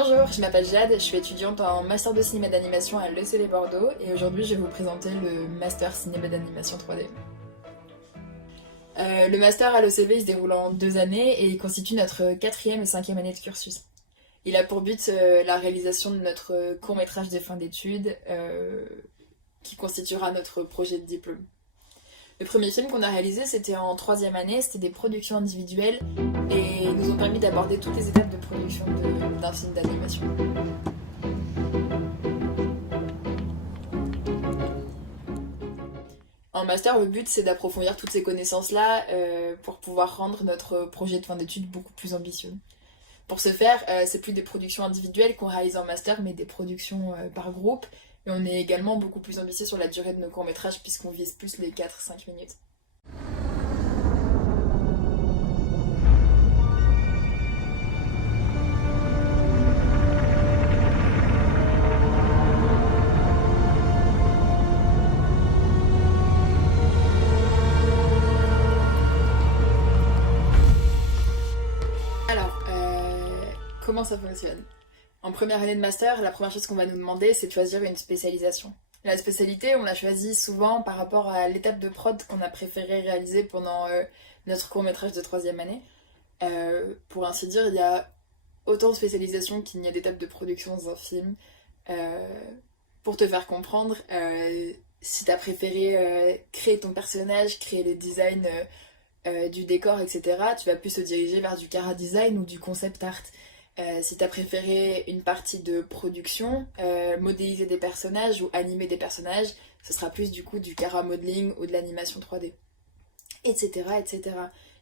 Bonjour, je m'appelle Jade, je suis étudiante en Master de Cinéma d'Animation à l'ECD Bordeaux et aujourd'hui je vais vous présenter le Master Cinéma d'Animation 3D. Le Master à l'ECB il se déroule en 2 années et il constitue notre quatrième et cinquième année de cursus. Il a pour but la réalisation de notre court-métrage de fin d'études qui constituera notre projet de diplôme. Le premier film qu'on a réalisé, c'était en troisième année, c'était des productions individuelles et nous ont permis d'aborder toutes les étapes de production d'un film d'animation. En master, le but c'est d'approfondir toutes ces connaissances-là pour pouvoir rendre notre projet de fin d'études beaucoup plus ambitieux. Pour ce faire, c'est plus des productions individuelles qu'on réalise en master, mais des productions par groupe. Et on est également beaucoup plus ambitieux sur la durée de nos courts-métrages puisqu'on vise plus les 4-5 minutes. Alors, comment ça fonctionne? En première année de master, la première chose qu'on va nous demander, c'est de choisir une spécialisation. La spécialité, on la choisit souvent par rapport à l'étape de prod qu'on a préféré réaliser pendant notre court-métrage de troisième année. Pour ainsi dire, il y a autant de spécialisations qu'il n'y a d'étapes de production dans un film. Euh, pour te faire comprendre, si tu as préféré créer ton personnage, créer le design du décor, etc., tu vas plus te diriger vers du chara design ou du concept art. Si t'as préféré une partie de production, modéliser des personnages ou animer des personnages, ce sera plus du coup du chara modeling ou de l'animation 3D, etc., etc.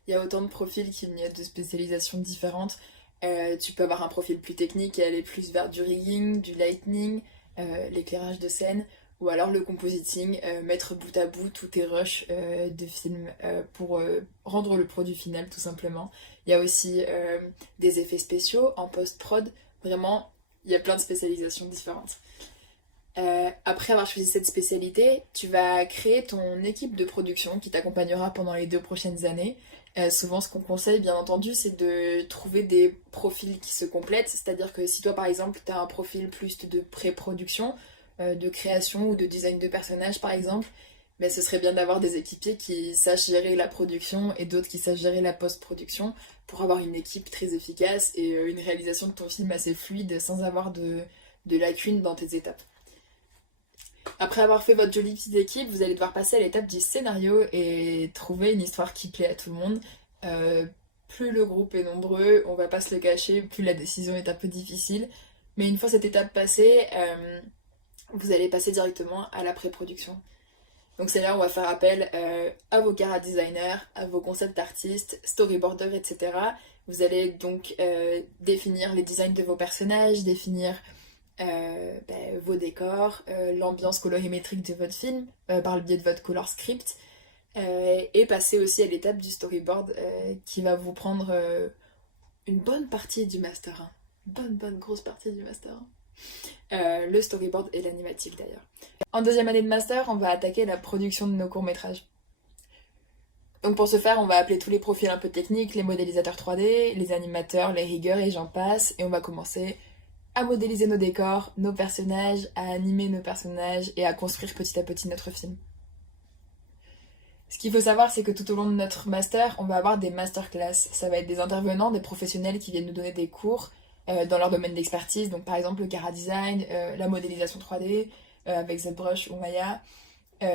Il y a autant de profils qu'il y a de spécialisations différentes. Tu peux avoir un profil plus technique et aller plus vers du rigging, du lighting, l'éclairage de scène, ou alors le compositing, mettre bout à bout tous tes rushs de films pour rendre le produit final tout simplement. Il y a aussi des effets spéciaux en post-prod. Vraiment, il y a plein de spécialisations différentes. Après avoir choisi cette spécialité, tu vas créer ton équipe de production qui t'accompagnera pendant les 2 prochaines années. Souvent, ce qu'on conseille, bien entendu, c'est de trouver des profils qui se complètent. C'est-à-dire que si toi, par exemple, tu as un profil plus de pré-production, de création ou de design de personnage, par exemple, mais ce serait bien d'avoir des équipiers qui sachent gérer la production et d'autres qui sachent gérer la post-production pour avoir une équipe très efficace et une réalisation de ton film assez fluide sans avoir de lacunes dans tes étapes. Après avoir fait votre jolie petite équipe, vous allez devoir passer à l'étape du scénario et trouver une histoire qui plaît à tout le monde. Plus le groupe est nombreux, on va pas se le cacher, plus la décision est un peu difficile. Mais une fois cette étape passée, vous allez passer directement à la pré-production. Donc c'est là où on va faire appel à vos chara designers, à vos concept artistes, storyboarders, etc. Vous allez donc définir les designs de vos personnages, définir vos décors, l'ambiance colorimétrique de votre film par le biais de votre color script et passer aussi à l'étape du storyboard qui va vous prendre une bonne partie du master 1. Bonne grosse partie du master 1. Le storyboard et l'animatique d'ailleurs. En deuxième année de master, on va attaquer la production de nos courts-métrages. Donc pour ce faire, on va appeler tous les profils un peu techniques, les modélisateurs 3D, les animateurs, les riggeurs et j'en passe, et on va commencer à modéliser nos décors, nos personnages, à animer nos personnages et à construire petit à petit notre film. Ce qu'il faut savoir, c'est que tout au long de notre master, on va avoir des masterclass. Ça va être des intervenants, des professionnels qui viennent nous donner des cours dans leur domaine d'expertise, donc par exemple le chara design, la modélisation 3D avec ZBrush ou Maya,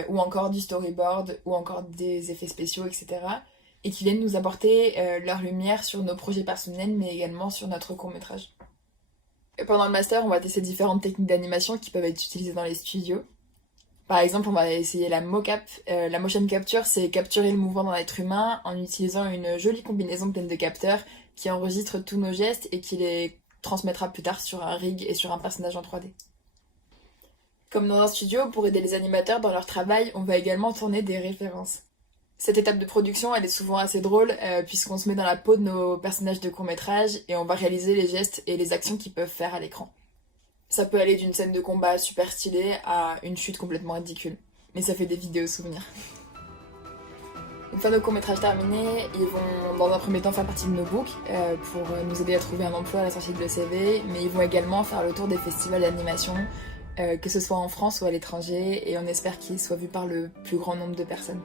ou encore du storyboard, ou encore des effets spéciaux, etc. Et qui viennent nous apporter leur lumière sur nos projets personnels, mais également sur notre court-métrage. Pendant le master, on va tester différentes techniques d'animation qui peuvent être utilisées dans les studios. Par exemple, on va essayer la mocap. La motion capture, c'est capturer le mouvement d'un être humain en utilisant une jolie combinaison pleine de capteurs qui enregistre tous nos gestes et qui les transmettra plus tard sur un rig et sur un personnage en 3D. Comme dans un studio, pour aider les animateurs dans leur travail, on va également tourner des références. Cette étape de production, elle est souvent assez drôle puisqu'on se met dans la peau de nos personnages de court-métrage et on va réaliser les gestes et les actions qu'ils peuvent faire à l'écran. Ça peut aller d'une scène de combat super stylée à une chute complètement ridicule. Mais ça fait des vidéos souvenirs. fois nos courts-métrages terminés, ils vont dans un premier temps faire partie de nos books pour nous aider à trouver un emploi à la sortie de l'ECV, mais ils vont également faire le tour des festivals d'animation, que ce soit en France ou à l'étranger, et on espère qu'ils soient vus par le plus grand nombre de personnes.